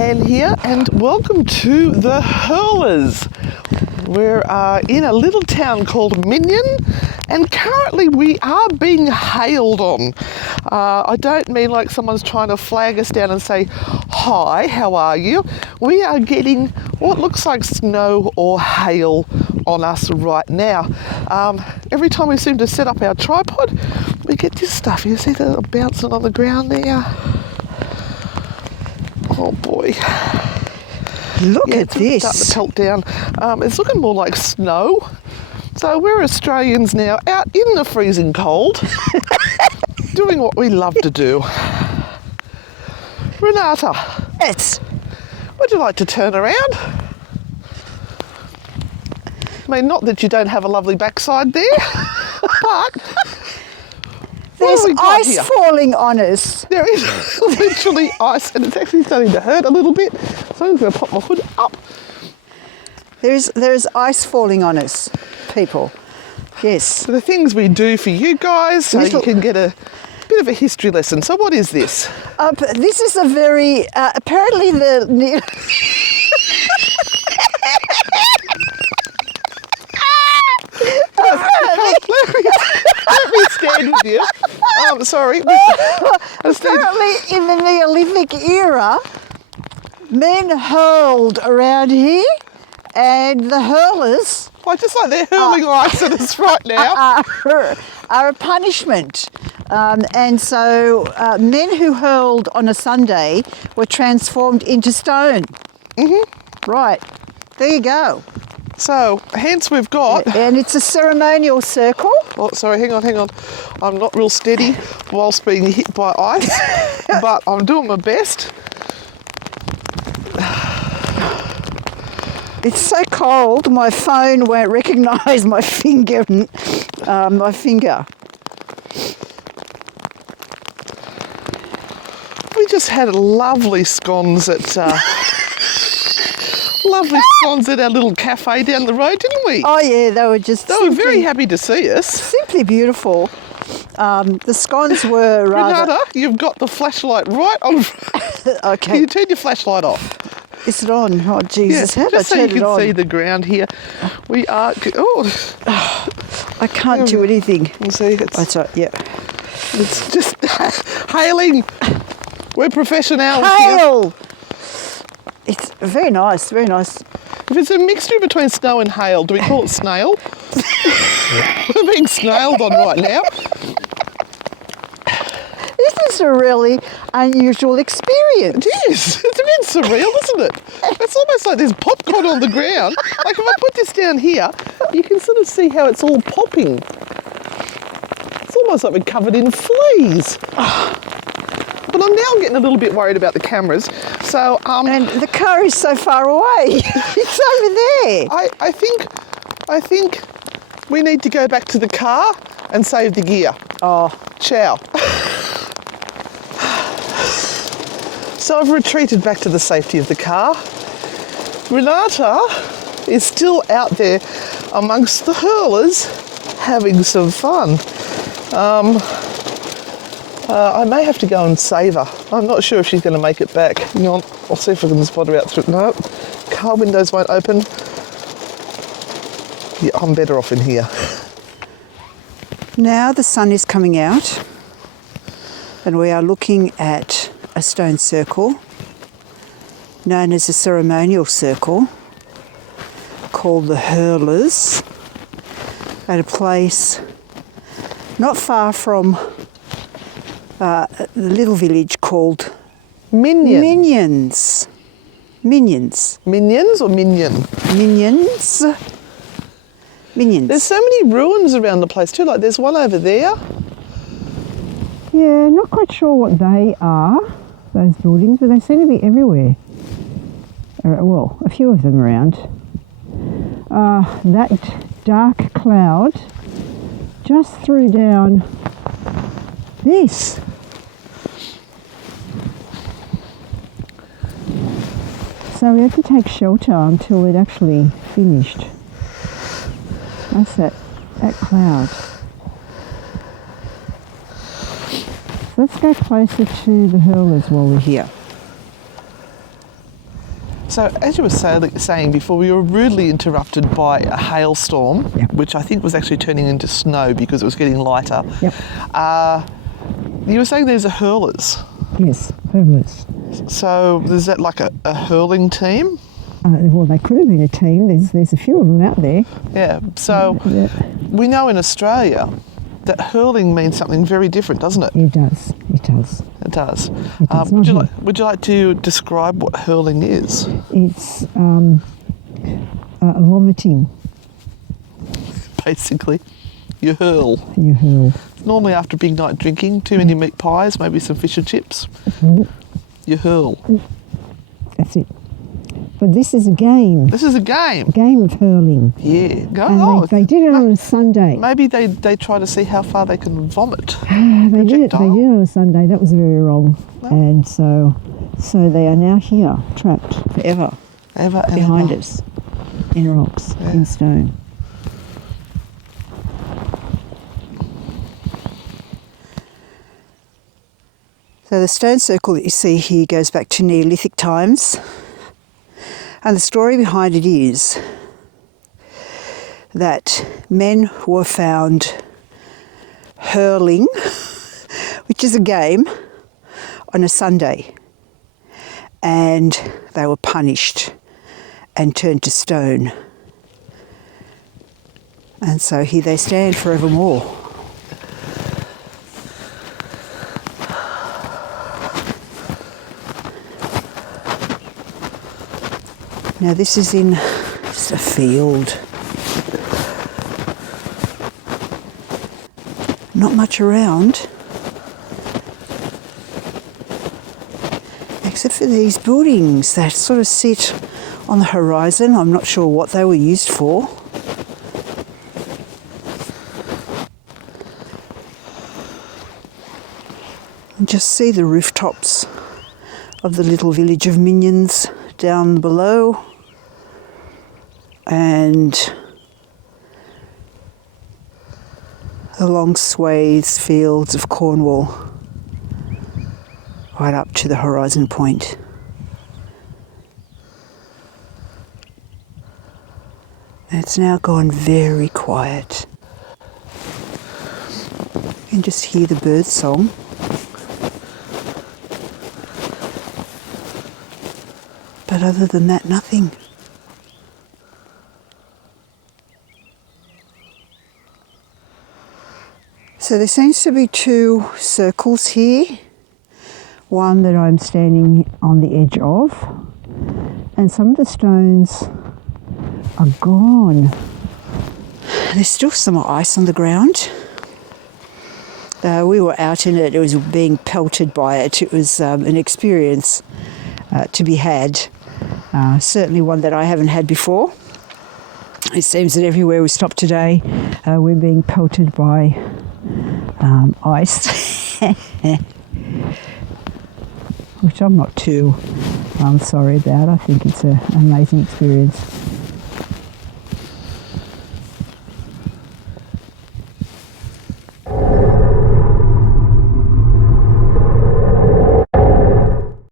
Anne here, and welcome to the Hurlers. We're in a little town called Minion, and currently we are being hailed on. I don't mean like someone's trying to flag us down and say, "Hi, how are you?" We are getting what looks like snow or hail on us right now. Every time we seem to set up our tripod, we get this stuff. You see that bouncing on the ground there? Oh boy. Look at this. It's starting to pelt down. It's looking more like snow. So we're Australians now out in the freezing cold doing what we love to do. Renata. Yes. Would you like to turn around? I mean, not that you don't have a lovely backside there, but there's ice falling on us. There is literally ice, and it's actually starting to hurt a little bit. So I'm going to pop my hood up. There's ice falling on us, people. Yes. So the things we do for you guys, so you can get a bit of a history lesson. So what is this? This is a very apparently the. Let me stand with you. Sorry. Apparently, in the Neolithic era, men hurled around here, and the hurlers. Well, just like they're hurling ice at us right now. Are a punishment. And so men who hurled on a Sunday were transformed into stone. Mm-hmm. Right. There you go. So, hence we've got... And it's a ceremonial circle. Oh, sorry, hang on. I'm not real steady whilst being hit by ice, but I'm doing my best. It's so cold, my phone won't recognise my finger. We just had lovely scones at... Lovely scones at our little cafe down the road, didn't we? Oh yeah, they were just. They were very happy to see us. Simply beautiful. The scones were rather. Renata, you've got the flashlight right on. Okay. Can you turn your flashlight off? Is it on? Oh Jesus! Yeah, How did I just so turn you it can on? see the ground here. We are. Oh, I can't do anything. You see, That's right. Yeah. It's just hailing. We're professionals Hail. here. It's very nice. Very nice. If it's a mixture between snow and hail, do we call it snail? We're being snailed on right now. This is a really unusual experience. It is. It's a bit surreal, isn't it? It's almost like there's popcorn on the ground. Like if I put this down here, you can sort of see how it's all popping. It's almost like we're covered in fleas. But I'm now getting a little bit worried about the cameras. So, and the car is so far away. It's over there. I think we need to go back to the car and save the gear. Oh. Ciao. So I've retreated back to the safety of the car. Renata is still out there amongst the hurlers having some fun. I may have to go and save her. I'm not sure if she's going to make it back. Hang on, I'll see if I can spot her out through. No, car windows won't open. Yeah, I'm better off in here. Now the sun is coming out, and we are looking at a stone circle known as a ceremonial circle called the Hurlers at a place not far from the little village called Minion. Minions. Minions or Minion? Minions. Minions. There's so many ruins around the place too. Like there's one over there. Yeah, not quite sure what they are, those buildings, but they seem to be everywhere. Well, a few of them around. That dark cloud just threw down this. So we had to take shelter until it actually finished. That's that cloud. Let's go closer to the Hurlers while we're here. So, as you were saying before, we were rudely interrupted by a hailstorm, which I think was actually turning into snow because it was getting lighter. Yep. You were saying there's a Hurlers. Yes, Hurlers. So, is that like a hurling team? Well, they could have been a team. There's a few of them out there. Yeah. So, we know in Australia that hurling means something very different, doesn't it? It does. It does. It does. It does Would you like to describe what hurling is? It's vomiting. Basically, you hurl. You hurl. Normally after a big night drinking, too many meat pies, maybe some fish and chips. You hurl. That's it. But this is a game. This is a game. A game of hurling. Yeah. And they did it on a Sunday. Maybe they try to see how far they can vomit. They did it on a Sunday. That was very wrong. No. And so they are now here, trapped forever, behind us, in rocks, in stone. So the stone circle that you see here goes back to Neolithic times. And the story behind it is that men were found hurling, which is a game, on a Sunday. And they were punished and turned to stone. And so here they stand forevermore. Now this is in just a field. Not much around, except for these buildings that sort of sit on the horizon. I'm not sure what they were used for. And just see the rooftops of the little village of Minions down below. And the long swathes, fields of Cornwall, right up to the horizon point. It's now gone very quiet. You can just hear the bird song. But other than that, nothing. So there seems to be two circles here. One that I'm standing on the edge of, and some of the stones are gone. There's still some ice on the ground. We were out in it, it was being pelted by it. It was an experience to be had. Certainly one that I haven't had before. It seems that everywhere we stop today, we're being pelted by ice, which I'm not too sorry about. I think it's an amazing experience.